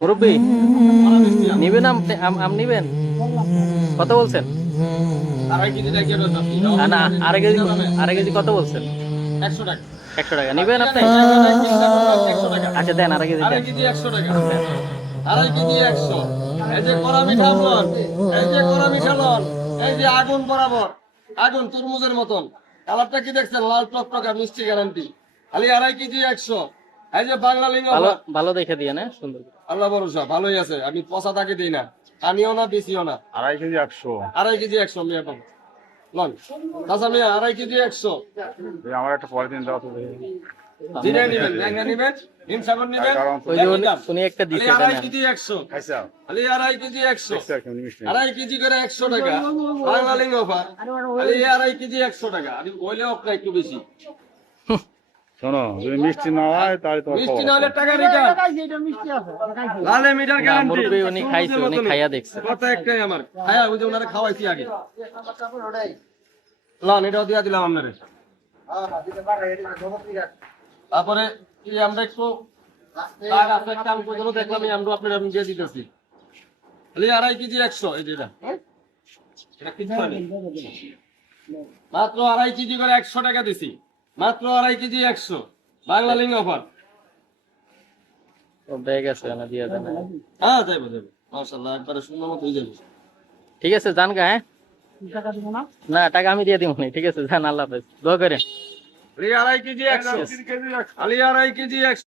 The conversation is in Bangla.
মুরব্বী নিবেন আম নিবেন? কত বলছেন? না, আড়াই কেজি কত বলছেন? 100 টাকা নিবেন আপনি? আচ্ছা দেন, আড়াই কেজি দেন। 100 এই যে কড়া মিঠা লন, এই যে কড়া মিঠা লন, এই যে আগুন বরাবর, আগুন তরমুজের মতন। কালারটা কি দেখছেন? লাল টকটকা, মিষ্টি গ্যারান্টি। খালি 2.5 কেজি 100। এই যে বাংলা লিঙ্গ, ভালো ভালো দেখে দিয়ে না, সুন্দর। আল্লাহ ভরসা ভালোই আছে। আমি পচা তাকে দিই না, আমিও না, বেশিও না। 2.5 কেজি 100। 2.5 কেজি 100 মিয়া পাবো লন। আচ্ছা মিয়া, 2.5 কেজি 100 আমার একটা পলিথিন দাও তো দেখি। জিরে নিবেন, ল্যাংড়া নিবেন, হিমসাগর নিবেন। ওই যে উনি একটা খালি দিছে, এটা 2.5 নেন। কেজি 100, খাইছা? খালি 2.5 কেজি 100, দেখছো কেমন মিষ্টি? 2.5 কেজি করে 100 টাকা। বাংলা লিঙ্গ অফার, খালি 2.5 কেজি 100 টাকা। আমি বললে আপনার একটু বেশি। শোনো, যদি মিষ্টি না হয় তাহলে তোমার মিষ্টি খবর না হলে আছে। টাকা রিটার্ন। লালে মিটার না, গ্যারান্টি। মুরব্বী উনি খাইছে, উনি খাইয়া দেখছে। কথা একটাই আমার, খায়া ওই যে ওনারে খাওয়াইছি আগে। লন, এটাও দিয়া দিলাম আপনারে। তারপরে কি আমরা একটু তার আছে একটা আমি পর্যন্ত দেখলাম, আমরা আপনার আমি দিয়ে দিতেছি। খালি 2.5 কেজি 100। এই যে এটা কিচ্ছু নেই। মাত্র 2.5 কেজি করে 100 টাকা দিছি। মাত্র 2.5 কেজি 100, বাংলা লিঙ্গ অফার। ও ব্যাগ আছে, না দিয়ে দেন। হ্যাঁ যাইবো যাইবো, মাশাআল্লাহ, একবারে সুন্দর মতো হয়ে যাবে। ঠিক আছে, যান গা। হ্যাঁ না, টাকা আমি দিয়ে দিব। ঠিক আছে, যান, আল্লাহ হাফেজ, দোয়া করেন। খালি 2.5 কেজি 100, খালি 2.5 কেজি 100।